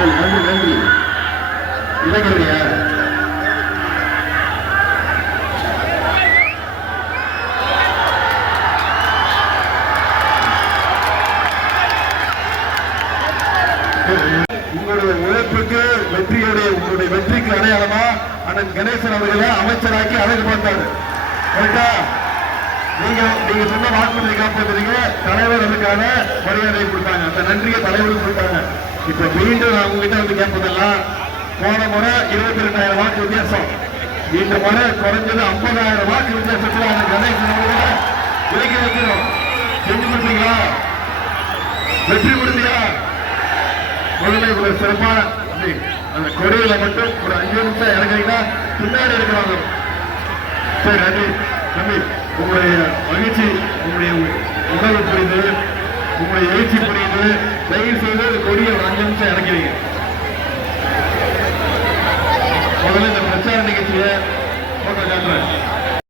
நன்றி நன்றி. இளைஞரையா உங்களுடைய உழைப்புக்கு உங்களுடைய வெற்றிக்கு அடையாளமா அண்ணன் கணேசன் அவர்களை அமைச்சராக்கி அழகு பார்த்தாரு. கரெக்டா? நீங்க சொன்ன வாக்குறுதியை காப்பாற்றுறீங்க. தலைவர் அதுக்கான மரியாதையை கொடுத்தாங்க. அந்த நன்றியை தலைவருக்கு கொடுத்தாங்க. இப்ப மீண்டும் நான் உங்ககிட்ட வந்து கேட்பதெல்லாம், போன முறை 22,000 வாக்கு வித்தியாசம், இந்த முறை குறைஞ்சது 50,000 வாக்கு வித்தியாசத்துல அந்த கணேசன் அவர்களை விலக்கி வைக்கிறோம். செஞ்சு கொடுத்தீங்களா? வெற்றி கொடுத்தீங்களா? முதல்ல ஒரு சிறப்பான அந்த கொடியில மட்டும் ஒரு 5 நிமிஷம் இறங்குறீங்கன்னா பின்னாடி இருக்கிறாங்க. சரி, நன்றி தம்பி. உங்களுடைய மகிழ்ச்சி, உங்களுடைய உணர்வு புரியுது, உங்களுடைய எழுச்சி புரியுது. தயவு செய்து கொடியை ஒரு 5 நிமிஷம் இறக்கிறீங்க. முதல்ல இந்த பிரச்சார நிகழ்ச்சியை காட்டுறேன்.